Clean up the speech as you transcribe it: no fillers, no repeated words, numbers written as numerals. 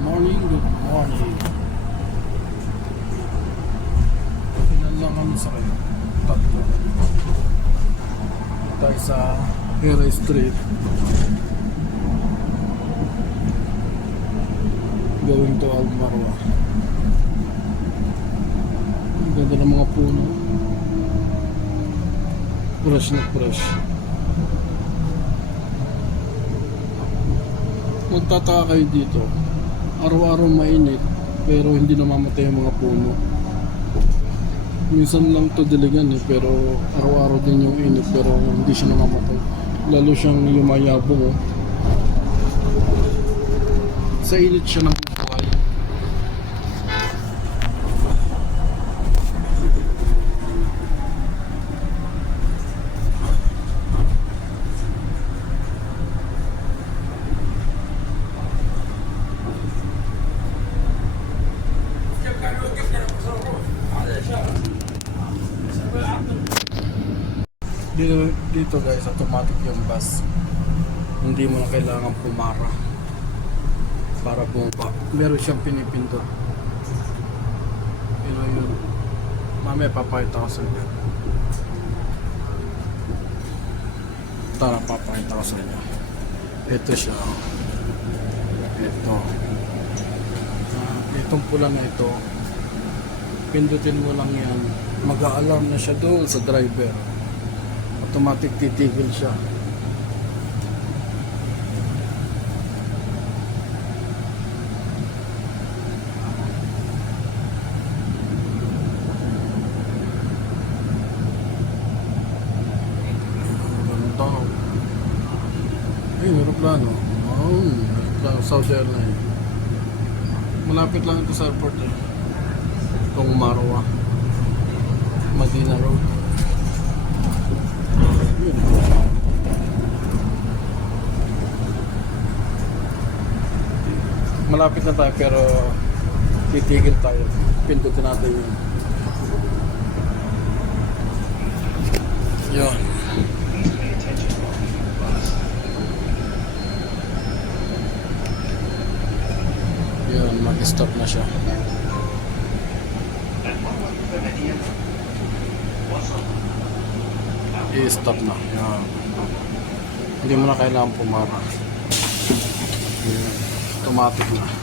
Morning, good morning. Ilan lang kami sa kayo? Tatlo. Tayo sa Hera Street. Going to Al Marwa. Ang ganda ng mga puno. Fresh na fresh. Magtataka kayo dito. Araw-araw mainit pero hindi namamatay ang mga puno. Minsan lang to diligan pero araw-araw din yung init pero hindi siya namamatay. Lalo siyang yumayabong. Sa init siya ng buhay. Dito guys, automatic yung bus. Hindi mo na kailangan pumara para bumaba. Meron siyang pinipindot. Pero yun, mamaya papakita ko sa inyo. Tara, papakita ko sa inyo. Ito siya. Ito. Itong pula na ito, pindutin mo lang yan, mag-a-alarm na siya doon sa driver. Automatic titigil siya. Ganda. Ay, aeroplano. Oh, aeroplano. Saudi Airlines. Malapit lang ito sa airport eh. Itong Marwa, Medina Road. Malapit na tayo pero titigil tayo. Pindutin natin yun. Yun. Yun, mag-stop na siya. I-stop na. Yan. Hindi mo na kailangan pumara. Automatic na.